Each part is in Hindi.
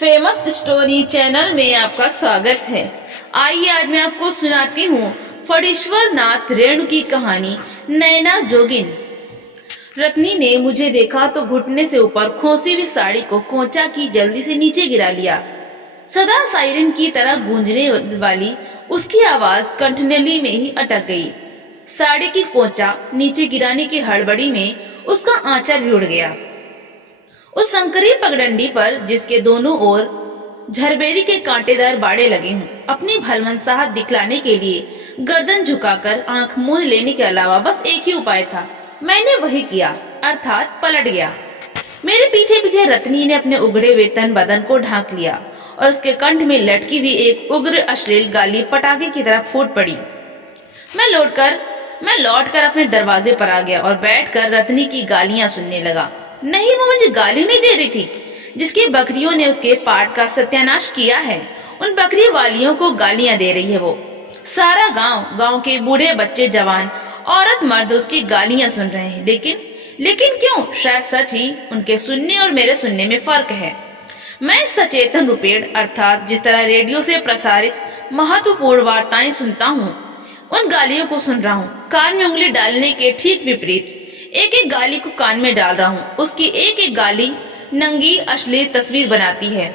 फेमस स्टोरी चैनल में आपका स्वागत है। आइए आज मैं आपको सुनाती हूँ फणीश्वर नाथ रेणु की कहानी नैना जोगिन। रत्नी ने मुझे देखा तो घुटने से ऊपर खोसी हुई साड़ी को कोंचा की जल्दी से नीचे गिरा लिया। सदा सायरन की तरह गूंजने वाली उसकी आवाज कंठनली में ही अटक गई। साड़ी की कोंचा नीचे गिराने की हड़बड़ी में उसका आंचल भी उड़ गया। उस संकरी पगडंडी पर जिसके दोनों ओर झरबेरी के कांटेदार बाड़े लगे हों, अपनी भलमनसाहत दिखलाने के लिए गर्दन झुकाकर आंख मूंद लेने के अलावा बस एक ही उपाय था। मैंने वही किया, अर्थात पलट गया। मेरे पीछे पीछे रत्नी ने अपने उगड़े हुए तन बदन को ढांक लिया और उसके कंठ में लटकी हुई एक उग्र अश्लील गाली पटाखे की तरह फूट पड़ी। मैं लौटकर अपने दरवाजे पर आ गया और बैठकर रत्नी की गालियां सुनने लगा। नहीं, वो मुझे गाली नहीं दे रही थी। जिसकी बकरियों ने उसके पाट का सत्यानाश किया है, उन बकरी वालियों को गालियां दे रही है वो। सारा गांव के बूढ़े बच्चे जवान औरत मर्द उसकी गालियां सुन रहे हैं। लेकिन क्यों? शायद सच ही उनके सुनने और मेरे सुनने में फर्क है। मैं सचेतन रूपेण अर्थात जिस तरह रेडियो से प्रसारित महत्वपूर्ण वार्ताएं सुनता हूँ, उन गालियों को सुन रहा हूँ। कान में उंगली डालने के ठीक विपरीत एक एक गाली को कान में डाल रहा हूँ। उसकी एक एक गाली नंगी अश्लील तस्वीर बनाती है,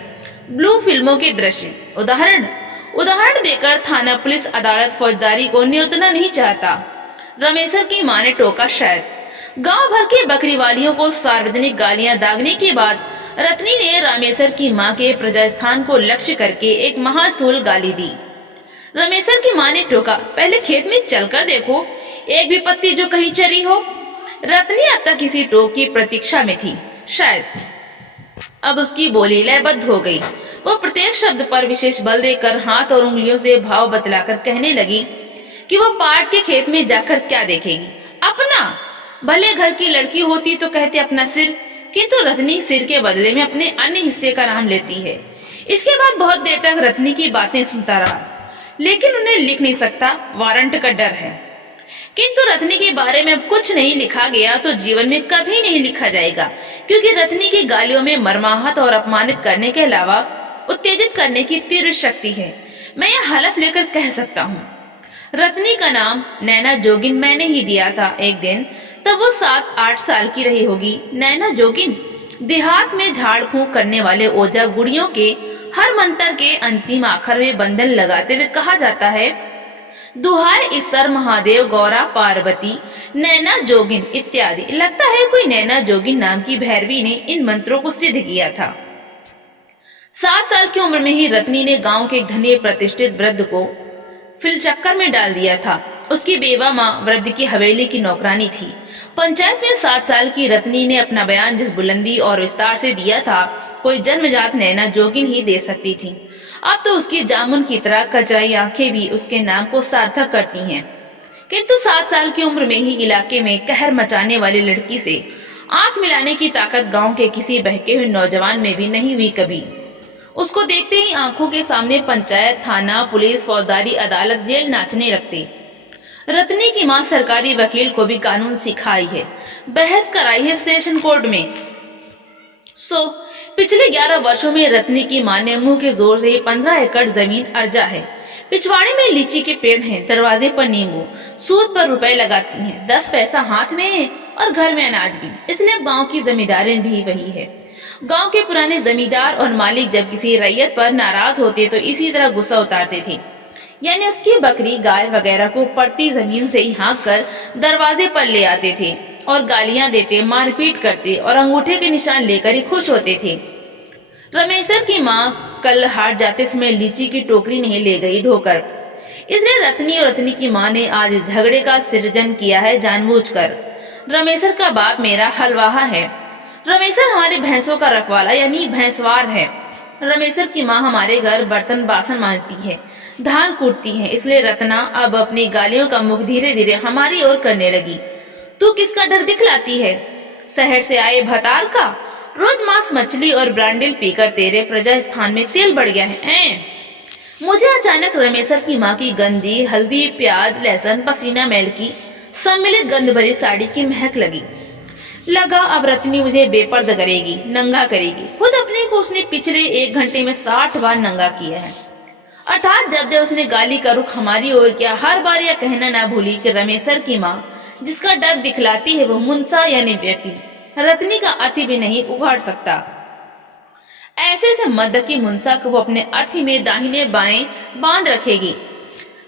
ब्लू फिल्मों के दृश्य। उदाहरण देकर थाना, पुलिस, अदालत, फौजदारी को न्योतना नहीं चाहता। रमेशर की माँ ने टोका। शायद गांव भर के बकरी वालियों को सार्वजनिक गालियां दागने के बाद रत्नी ने रामेश्वर की माँ के प्रजास्थान को लक्ष्य करके एक महास्थूल गाली दी। रमेशर की माँ ने टोका, पहले खेत में चलकर देखो, एक भी पत्ती जो कहीं चरी हो। रत्नी अब तक किसी टोक की प्रतीक्षा में थी। शायद अब उसकी बोली लयबद्ध हो गई। वो प्रत्येक शब्द पर विशेष बल देकर हाथ और उंगलियों से भाव बतलाकर कहने लगी कि वो पाट के खेत में जाकर क्या देखेगी। अपना। भले घर की लड़की होती तो कहते अपना सिर, किंतु रत्नी सिर के बदले में अपने अन्य हिस्से का नाम लेती है। इसके बाद बहुत देर तक रत्नी की बातें सुनता रहा, लेकिन उन्हें लिख नहीं सकता, वारंट का डर है। किंतु रत्नी के बारे में अब कुछ नहीं लिखा गया तो जीवन में कभी नहीं लिखा जाएगा, क्योंकि रत्नी की गालियों में मर्माहत और अपमानित करने के अलावा उत्तेजित करने की तीव्र शक्ति है। मैं यह हलफ लेकर कह सकता हूँ। रत्नी का नाम नैना जोगिन मैंने ही दिया था एक दिन, तब वो 7-8 साल की रही होगी। नैना जोगिन। देहात में झाड़ फूंक करने वाले ओझा गुड़ियों के हर मंत्र के अंतिम आखिर में बंधन लगाते हुए कहा जाता है, दुहार ईश्वर महादेव गौरा पार्वती नैना जोगिन इत्यादि। लगता है कोई नैना जोगिन नाम की भैरवी ने इन मंत्रों को सिद्ध किया था। 7 साल की उम्र में ही रत्नी ने गांव के धनी प्रतिष्ठित वृद्ध को फिलचक्कर में डाल दिया था। उसकी बेवा माँ वृद्ध की हवेली की नौकरानी थी। पंचायत में 7 साल की रत्नी ने अपना बयान जिस बुलंदी और विस्तार से दिया था, कोई जन्मजात नैना जोगिन ही दे सकती थी। अब तो उसकी जामुन की तरह कचराई आंखें भी उसके नाम को सार्थक करती हैं। किंतु 7 साल की उम्र में ही इलाके में कहर मचाने वाली लड़की से आंख मिलाने की ताकत गांव के किसी बहके हुए नौजवान में भी नहीं हुई कभी। उसको देखते ही आंखों के सामने पंचायत, थाना, पुलिस, फौजदारी, अदालत, जेल नाचने लगती। रत्नी की माँ सरकारी वकील को भी कानून सिखाई है, बहस कराई है सेशन कोर्ट में। पिछले 11 वर्षों में रत्नी की माँ ने मुंह के जोर से 15 एकड़ जमीन अर्जा है। पिछवाड़े में लीची के पेड़ हैं, दरवाजे पर नींबू, सूद पर रुपए लगाती हैं, 10 पैसा हाथ में है और घर में अनाज भी। इसलिए गांव की जमींदारी भी वही है। गांव के पुराने जमींदार और मालिक जब किसी रैयत पर नाराज होते तो इसी तरह गुस्सा उतारते थे, यानी उसकी बकरी, गाय वगैरह को पड़ती जमीन से ही हाँक कर दरवाजे पर ले आते थे और गालियां देते, मारपीट करते और अंगूठे के निशान लेकर ही खुश होते थे। रमेशर की माँ कल हाट जाते समय लीची की टोकरी नहीं ले गई ढोकर, इसलिए रत्नी और रत्नी की माँ ने आज झगड़े का सृजन किया है जानबूझकर। रमेशर का बाप मेरा हलवाहा है। रमेशर हमारी भैंसों का रखवाला यानी भैंसवार है। रमेशर की माँ हमारे घर बर्तन बासन मांजती है, धान कूटती है, इसलिए रत्ना अब अपनी गालियों का मुख धीरे धीरे हमारी ओर करने लगी। तू किसका डर दिखलाती है? शहर से आए भतार का? रोज मांस, मछली और ब्रांडिल पीकर तेरे प्रजा स्थान में तेल बढ़ गया है। मुझे अचानक रमेशर की माँ की गंदी हल्दी, प्याज, लहसुन, पसीना मैल की सम्मिलित गंध भरी साड़ी की महक लगी। लगा अब रत्नी मुझे बेपर्द करेगी, नंगा करेगी। खुद अपने को उसने पिछले 1 घंटे में 60 बार नंगा किया है। अर्थात जब जब उसने गाली का रुख हमारी ओर किया, हर बार यह कहना ना भूली कि रमेसर की माँ जिसका डर दिखलाती है वो मुंसा यानी व्यक्ति रत्नी का अति भी नहीं उगाड़ सकता। ऐसे से मद की मुंसा को वो अपने अर्थी में दाहिने बाएं बांध रखेगी।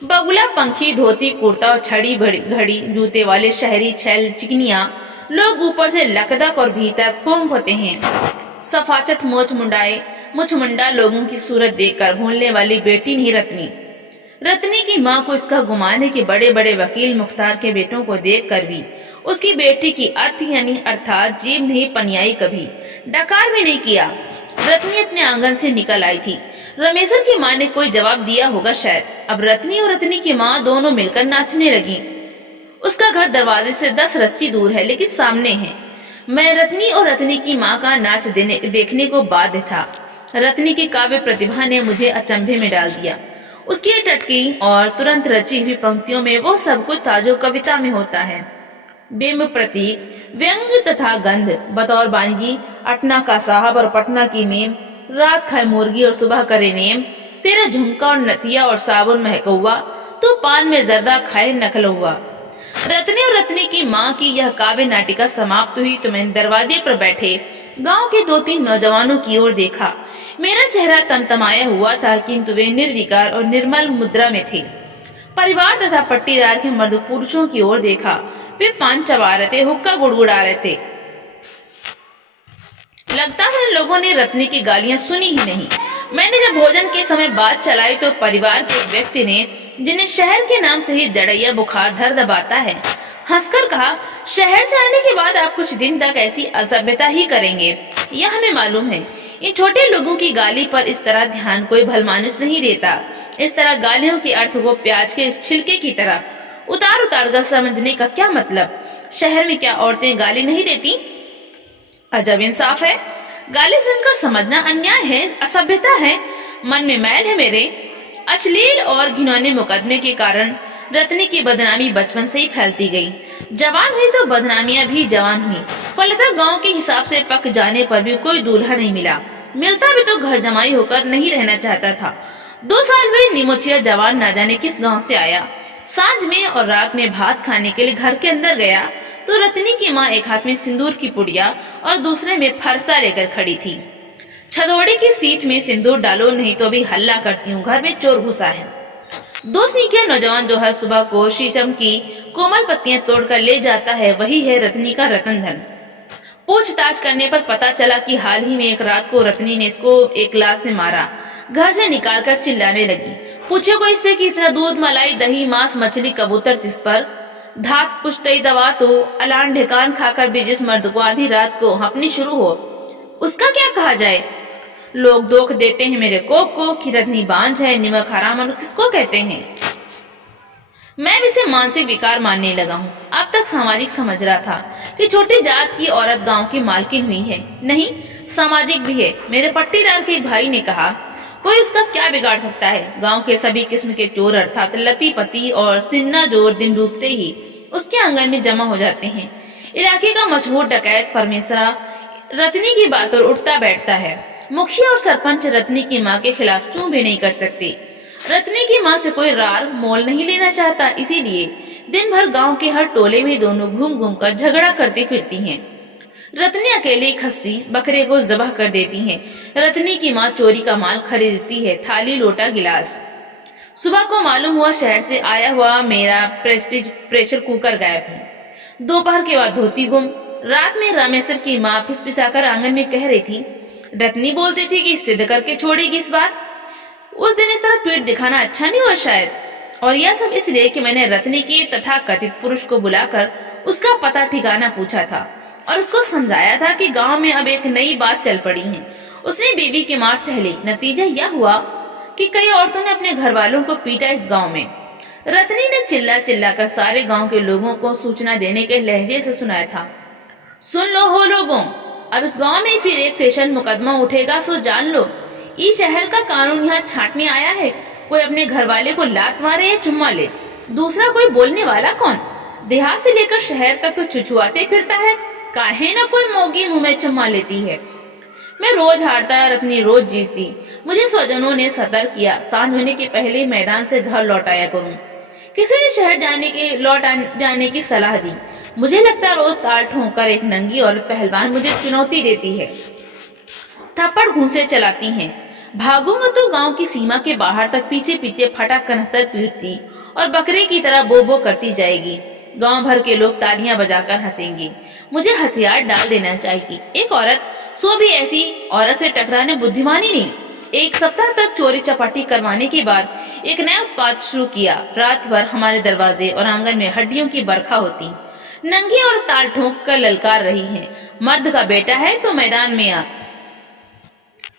बगुला पंखी धोती कुर्ता और छड़ी घड़ी जूते वाले शहरी छैल चिकनिया लोग ऊपर से लकदक और भीतर फोंक होते हैं। सफाचट मुछ मुंडा लोगों की सूरत देखकर भूलने वाली बेटी नहीं रत्नी। रत्नी की माँ को इसका गुमान है कि बड़े बड़े वकील मुख्तार के बेटों को देखकर भी उसकी बेटी की अर्थ यानी अर्थात जीभ नहीं पनियाई, कभी डकार भी नहीं किया। रत्नी अपने आंगन से निकल आई थी। रमेसर की माँ ने कोई जवाब दिया होगा शायद। अब रत्नी और रत्नी की माँ दोनों मिलकर नाचने लगी। उसका घर दरवाजे से 10 रस्सी दूर है, लेकिन सामने है। मैं रत्नी और रत्नी की माँ का नाच देखने को बाध्य था। रत्नी की काव्य प्रतिभा ने मुझे अचंभे में डाल दिया। उसकी टटकी और तुरंत रची हुई पंक्तियों में वो सब कुछ था जो कविता में होता है। बिंब, प्रतीक, व्यंग तथा गंध। बतौर बानगी अटना का साहब और पटना की मेम, रात खाए मुर्गी और सुबह करे नेम। तेरा झुमका और नथिया और साबुन महकौआ, तो पान में जर्दा खाए नकलौआ। रत्नी और रत्नी की माँ की यह काव्य नाटिका समाप्त हुई तो मैंने दरवाजे पर बैठे गांव के 2-3 नौजवानों की ओर देखा। मेरा चेहरा तमतमाया हुआ था, किंतु वे निर्विकार और निर्मल मुद्रा में थे। परिवार तथा पट्टीदार के मर्द पुरुषों की ओर देखा। वे पान चबा रहे थे, हुक्का गुड़गुड़ा रहे थे। लगता है लोगों ने रत्नी की गालियां सुनी ही नहीं। मैंने जब भोजन के समय बात चलाई तो परिवार के एक व्यक्ति ने, जिन्हें शहर के नाम से ही जड़ैया बुखार धर दबाता है, हंसकर कहा, शहर से आने के बाद आप कुछ दिन तक ऐसी असभ्यता ही करेंगे, यह हमें मालूम है। इन छोटे लोगों की गाली पर इस तरह ध्यान कोई भलमानुस नहीं देता। इस तरह गालियों के अर्थ को प्याज के छिलके की तरह उतार कर समझने का क्या मतलब? शहर में क्या औरतें गाली नहीं देती? अजब इंसाफ है। गाली सुनकर समझना अन्याय है, असभ्यता है। मन में मैल है मेरे। अश्लील और घिनौने मुकदमे के कारण रत्नी की बदनामी बचपन से ही फैलती गई। जवान हुई तो बदनामियां भी जवान हुई। फलतः गांव के हिसाब से पक जाने पर भी कोई दूल्हा नहीं मिला। मिलता भी तो घर जमाई होकर नहीं रहना चाहता था। 2 साल हुए निमोचिया जवान न जाने किस गांव से आया। सांझ में और रात में भात खाने के लिए घर के अंदर गया तो रत्नी की माँ एक हाथ में सिंदूर की पुड़िया और दूसरे में फरसा लेकर खड़ी थी। छदौड़ी की सीट में सिंदूर डालो, नहीं तो भी हल्ला करती हूँ, घर में चोर घुसा है। 2 सीखे नौजवान जो हर सुबह को शीशम की कोमल पत्तियां तोड़कर ले जाता है, वही है रत्नी का रतन धन। पूछताछ करने पर पता चला कि हाल ही में एक रात को रत्नी ने इसको एक लात से मारा। घर से निकालकर चिल्लाने लगी। पूछे को इससे कि इतना दूध, मलाई, दही, मांस, मछली, कबूतर तिस पर धात पुष्टई दवा तो अलान ढेकान खाकर भी जिस मर्द को आधी रात को हंफनी शुरू हो, उसका क्या कहा जाए? लोग दोख देते हैं मेरे कोक को कि रत्नी बांझ है, निमक हराम, और किसको कहते हैं? मैं भी इसे मानसिक विकार मानने लगा हूँ। अब तक सामाजिक समझ रहा था कि छोटी जात की औरत गांव की मालकिन हुई है, नहीं सामाजिक भी है। मेरे पट्टीदार के एक भाई ने कहा, कोई उसका क्या बिगाड़ सकता है? गांव के सभी किस्म के चोर अर्थात लती पति और सिन्ना जोर दिन डूबते ही उसके आंगन में जमा हो जाते हैं। इलाके का मशहूर डकैत परमेश्वरा रत्नी की बात पर उठता बैठता है। मुखिया और सरपंच रत्नी की माँ के खिलाफ चूं भी नहीं कर सकते। रत्नी की माँ से कोई रार मोल नहीं लेना चाहता, इसीलिए दिन भर गांव के हर टोले में दोनों घूम घूम कर झगड़ा करती फिरती हैं। रत्नी अकेली खस्सी बकरे को जबह कर देती है। रत्नी की माँ चोरी का माल खरीदती है, थाली, लोटा, गिलास। सुबह को मालूम हुआ शहर से आया हुआ मेरा प्रेस्टीज प्रेशर कुकर गायब है। दोपहर के बाद धोती गुम। रात में रामेश्वर की माँ फिसफिसाकर आंगन में कह रही थी, रत्नी बोलती थी कि सिद्ध करके छोड़ेगी इस बार। उस दिन इस तरह पीठ दिखाना अच्छा नहीं हुआ शायद। और यह सब इसलिए कि मैंने रत्नी के तथा कथित पुरुष को बुलाकर उसका पता ठिकाना पूछा था और उसको समझाया था कि गांव में अब एक नई बात चल पड़ी है। उसने बीवी की मार सह ली। नतीजा यह हुआ कि कई औरतों ने अपने घर वालों को पीटा इस गांव में। रत्नी ने चिल्ला चिल्ला कर सारे गांव के लोगों को सूचना देने के लहजे से सुनाया था, सुन लो हो लोगों, अब इस गांव में फिर एक सेशन मुकदमा उठेगा, सो जान लो। इस शहर का कानून यहाँ छांटने आया है। कोई अपने घर वाले को लात मारे या चुम्मा ले, दूसरा कोई बोलने वाला कौन? देहात से लेकर शहर तक तो छुछुआते फिरता है। काहे ना कोई मोगी मुंह में चुमा लेती है। मैं रोज हारता, रत्नी रोज जीतती। मुझे स्वजनों ने सतर्क किया, सांझ होने के पहले ही मैदान से घर लौट आया करूं। किसी ने शहर जाने की सलाह दी। मुझे लगता रोज ताल ठोंकर एक नंगी और पहलवान मुझे चुनौती देती है, थप्पड़ घूंसे चलाती हैं। भागूंगा तो गांव की सीमा के बाहर तक पीछे पीछे फटाक कनस्तर पीटती और बकरे की तरह बो बो करती जाएगी। गांव भर के लोग तालियां बजाकर हंसेंगे। मुझे हथियार डाल देना चाहिए। एक औरत, सो भी ऐसी औरत से टकराने बुद्धिमानी नहीं। एक सप्ताह तक चोरी चपाटी करवाने के बाद एक नया उत्पात शुरू किया। रात भर हमारे दरवाजे और आंगन में हड्डियों की बरखा होती। नंगी और ताल ठोंक कर ललकार रही है, मर्द का बेटा है तो मैदान में आ।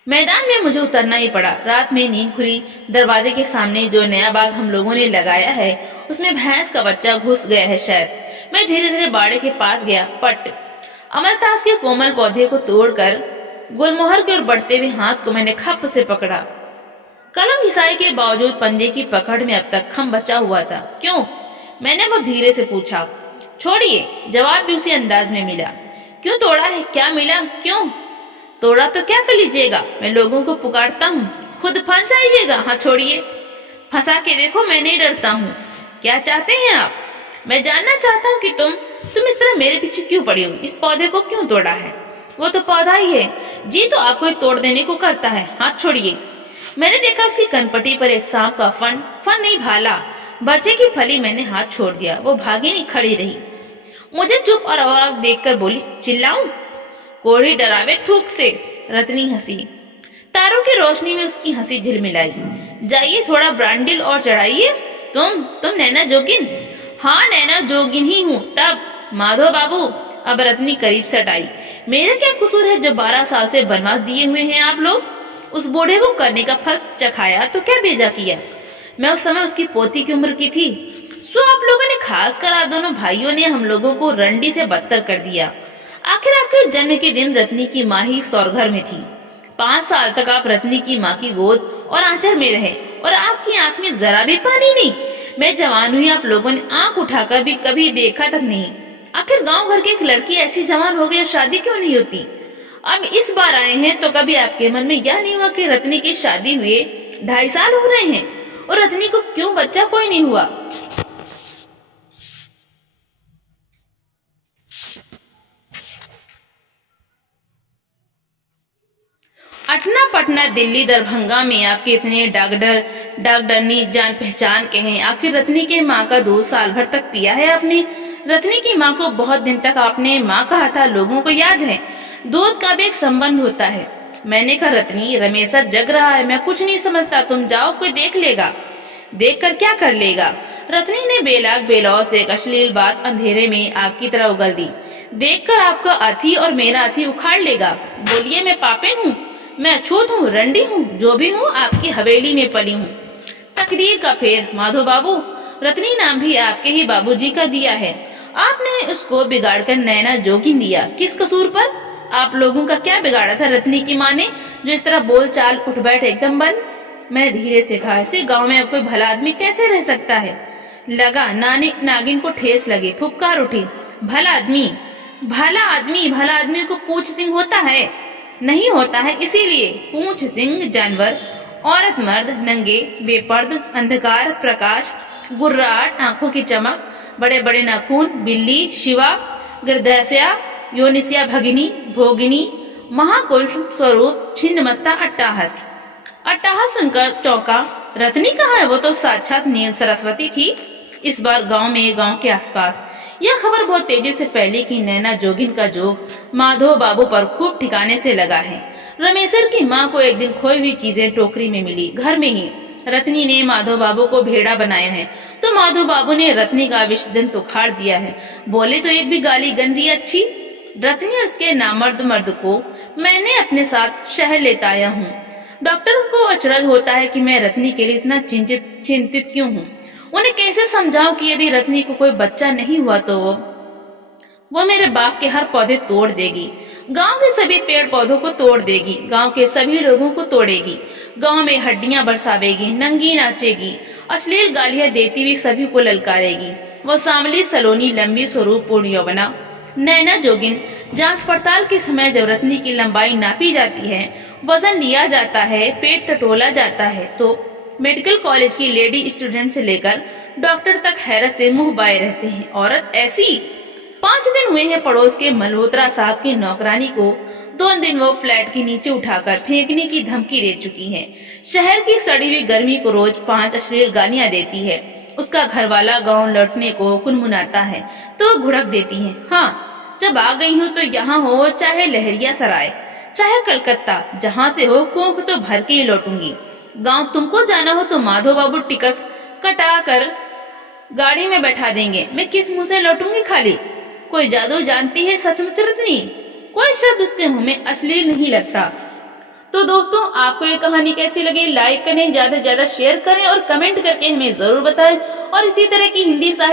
मैदान में मुझे उतरना ही पड़ा। रात में नींद खुली। दरवाजे के सामने जो नया बाग हम लोगों ने लगाया है उसमें भैंस का बच्चा घुस गया है शायद। मैं धीरे धीरे बाड़े के पास गया। पट अमलतास के कोमल पौधे को तोड़कर गुलमोहर के ओर बढ़ते हुए हाथ को मैंने खप से पकड़ा। कलम घिसाई के बावजूद पंजे की पकड़ में अब तक खम बचा हुआ था। क्यों? मैंने बहुत धीरे से पूछा। छोड़िए, जवाब भी उसी अंदाज में मिला। क्यों तोड़ा है? क्या मिला? क्यों तोड़ा? तो क्या कर लीजिएगा? मैं लोगों को पुकारता हूँ, खुद फंस आइएगा। हाँ छोड़िए, फंसा के देखो, मैं नहीं डरता हूँ। क्या चाहते हैं आप? मैं जानना चाहता हूँ कि तुम इस तरह मेरे पीछे क्यों पड़ी हो? इस पौधे को क्यों तोड़ा है? वो तो पौधा ही है। जी तो आपको तोड़ देने को करता है। हाथ छोड़िए। मैंने देखा उसकी कनपटी पर एक सांप का फन नहीं, भाला बरछे की फली। मैंने हाथ छोड़ दिया। वो भागी नहीं, खड़ी रही। मुझे चुप और अवाक देखकर बोली, चिल्लाऊं? कोढ़ी डरावे थूक से। रत्नी हंसी। तारों की रोशनी में उसकी हंसी झिलमिलाई। जाइए, थोड़ा ब्रांडिल और चढ़ाइए। तुम नैना जोगिन? हाँ, नैना जोगिन ही हूँ। तब माधव बाबू। अब रत्नी करीब सट आई। मेरा क्या कसूर है जो 12 साल से बनवास दिए हुए हैं आप लोग? उस बूढ़े को करने का फल चखाया तो क्या बेजा किया? मैं उस समय उसकी पोती की उम्र की थी। सो आप लोगों ने, खासकर आप दोनों भाइयों ने, हम लोगों को रंडी से बदतर कर दिया। आखिर आपके जन्म के दिन रत्नी की माँ ही सौरघर में थी। 5 साल तक आप रत्नी की माँ की गोद और आंचल में रहे और आपकी आंख में जरा भी पानी नहीं। मैं जवान हुई, आप लोगों ने आंख उठाकर भी कभी देखा तक नहीं। आखिर गांव भर की एक लड़की ऐसी जवान हो गई, शादी क्यों नहीं होती? अब इस बार आए हैं तो कभी आपके मन में यह नहीं हुआ कि रत्नी की शादी हुए 2.5 साल हो रहे हैं और रत्नी को क्यों बच्चा कोई नहीं हुआ? अटना पटना दिल्ली दरभंगा में आपके इतने डॉक्टरनी जान पहचान के हैं। आखिर रत्नी के माँ का दूध साल भर तक पिया है आपने? रत्नी की माँ को बहुत दिन तक आपने माँ कहा था, लोगों को याद है। दूध का भी एक संबंध होता है। मैंने कहा, रत्नी, रमेशर जग रहा है, मैं कुछ नहीं समझता, तुम जाओ, कोई देख लेगा। देख कर क्या कर लेगा? रत्नी ने बेलाग बेलौर से एक अश्लील बात अंधेरे में आग की तरह उगल दी। देखकर आपका अथी और मेरा अथी उखाड़ लेगा। बोलिए, मैं पापिन हूँ? मैं अछूत हूँ, रंडी हूँ, जो भी हूँ, आपकी हवेली में पली हूँ। तकदीर का फेर माधो बाबू। रत्नी नाम भी आपके ही बाबूजी का दिया है। आपने उसको बिगाड़कर नैना जोगिन दिया। किस कसूर पर? आप लोगों का क्या बिगाड़ा था रत्नी की माँ ने, जो इस तरह बोल चाल उठ बैठ एकदम बंद? मैंने धीरे से कहा, ऐसे गाँव में अब कोई भला आदमी कैसे रह सकता है? लगा नागिन को ठेस लगे, फुफकार उठी। भला आदमी, भला आदमी, भला आदमी को पूंछ सिंह होता है? नहीं होता है, इसीलिए पूंछ सिंह जानवर, औरत मर्द, नंगे बेपर्द, अंधकार प्रकाश, गुर्राट आंखों की चमक, बड़े बड़े नाखून, बिल्ली, शिवा, गिरदस्या, योनिसिया, भगिनी, भोगिनी, महाकुल स्वरूप, छिन्नमस्ता, अट्टाहस। अट्टाहस सुनकर चौंका। रत्नी कहाँ है? वो तो साक्षात नील सरस्वती थी। इस बार गांव के आसपास यह खबर बहुत तेजी से फैली कि नैना जोगिन का जोग माधव बाबू पर खूब ठिकाने से लगा है। रमेशर की माँ को एक दिन खोई हुई चीजें टोकरी में मिली, घर में ही। रत्नी ने माधव बाबू को भेड़ा बनाया है तो माधव बाबू ने रत्नी का विषदंत उखाड़ दिया है। बोले तो एक भी गाली गंदी अच्छी। रत्नी और उसके नामर्द मर्द को मैंने अपने साथ शहर लेता आया हूँ। डॉक्टर को अचरज होता है कि मैं रत्नी के लिए इतना चिंतित क्यों हूँ। उन्हें कैसे समझाऊं कि यदि रत्नी को कोई बच्चा नहीं हुआ तो वो मेरे बाग के हर पौधे तोड़ देगी, गांव के सभी पेड़ पौधों को तोड़ देगी, गांव के सभी लोगों को तोड़ेगी, गांव में हड्डियां बरसावेगी, नंगी नाचेगी, अश्लील गालियां देती हुई सभी को ललकारेगी। वो सांवली सलोनी लंबी स्वरूप पूर्ण यौवना नैना जोगिन जांच पड़ताल के समय जब रत्नी की लंबाई नापी जाती है, वजन लिया जाता है, पेट टटोला जाता है, तो मेडिकल कॉलेज की लेडी स्टूडेंट से लेकर डॉक्टर तक हैरत से मुंह बाए रहते हैं। औरत ऐसी। 5 दिन हुए हैं पड़ोस के मल्होत्रा साहब की नौकरानी को 2 दिन वो फ्लैट के नीचे उठाकर फेंकने की धमकी दे चुकी है। शहर की सड़ी हुई गर्मी को रोज 5 अश्लील गालियां देती है। उसका घरवाला गांव लौटने को कुनमुनाता है तो वो घुड़क देती है, हाँ जब आ गई हूँ तो यहाँ हो चाहे लहरिया सराय, चाहे कलकत्ता, जहाँ से हो कोख तो भर के ही लौटूंगी। गांव तुमको जाना हो तो माधो बाबू टिकस कटा कर गाड़ी में बैठा देंगे, मैं किस मुंह से लौटूंगी खाली। कोई जादू जानती है सचमुच रत्नी, कोई शब्द उसके मुंह में अश्लील नहीं लगता। तो दोस्तों, आपको ये कहानी कैसी लगी, लाइक करें, ज्यादा से ज्यादा शेयर करें और कमेंट करके हमें जरूर बताएं। और इसी तरह की हिंदी साहित्य